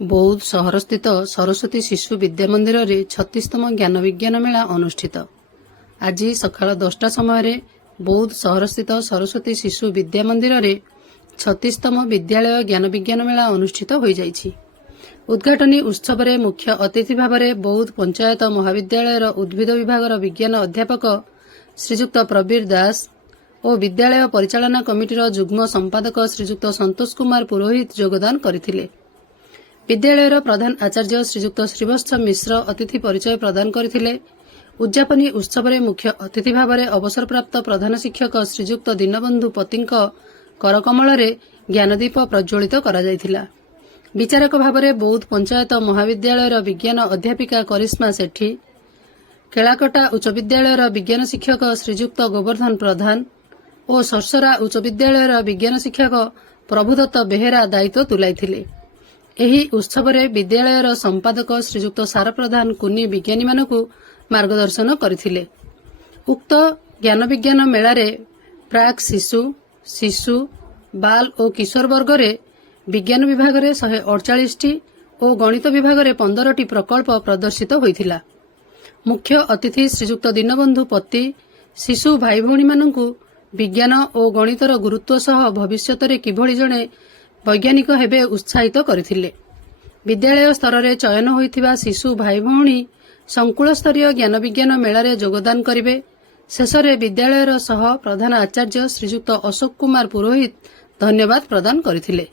बौद्ध सहरस्थित सरस्वती शिशु विद्या मंदिर रे 36तम ज्ञान विज्ञान मेला अनुष्ठित। आज सकाळ 10टा समय बौद्ध सहरस्थित सरस्वती शिशु विद्या मंदिर रे 36तम विद्यालय ज्ञान विज्ञान मेला अनुष्ठित हो जाइछि। उद्घाटनी उत्सव रे मुख्य अतिथि भाव में बौद्ध पंचायत महाविद्यालय उद्भिद विभाग विज्ञान अध्यापक श्रीजुक्त प्रवीर दास और विद्यालय परिचालना कमिटीर जुग्म संपादक श्रीजुक्त संतोष कुमार पुरोहित योगदान करथिले। विद्यालयर प्रधान आचार्य श्रीजुक्त श्रीवत्स मिश्र अतिथि परिचय प्रदान करथिले। उद्यापनी उत्सव में मुख्य अतिथि भाव में अवसरप्राप्त प्रधान शिक्षक श्रीजुक्त दीनबंधु पतिंक करकमल ज्ञानदीप प्रज्वलित करा जायथिला। विचारक भाव में बौद्ध पंचायत महाविद्यालयर विज्ञान अध्यापिका करिश्मा सेठी, केलाकटा उच्च विद्यालयर विज्ञान शिक्षक श्रीजुक्त गोवर्धन प्रधान और सरसरा उच्च विद्यालयर विज्ञान शिक्षक प्रभुदत्त बेहेरा दायित्व तुलाइथिले। एही उत्सव में विद्यालयर संपादक श्रीजुक्त सार प्रधान कुनी विज्ञानी मानकु मार्गदर्शन करथिले। उक्त ज्ञान विज्ञान मेलारे प्राक शिशु, शिशु, बाल और किशोर वर्ग रे विज्ञान विभाग रे 148 और गणित विभाग रे 15 प्रकल्प प्रदर्शित होइथिला। मुख्य अतिथि श्रीजुक्त दीनबंधु पति शिशु भाई भौणी मानकु विज्ञान और गणितर गुरुत्व सह भविष्यत रे किभଳି जणे वैज्ञानिक हेबे उत्साहित करथिले। विद्यालय स्तर रे चयन होइथिबा शिशु भाई भौणी संकुल स्तरीय ज्ञान विज्ञान मेलारे योगदान करिवे। शेषरे विद्यालयर सह प्रधान आचार्य श्रीजुक्त अशोक कुमार पुरोहित धन्यवाद प्रदान करथिले।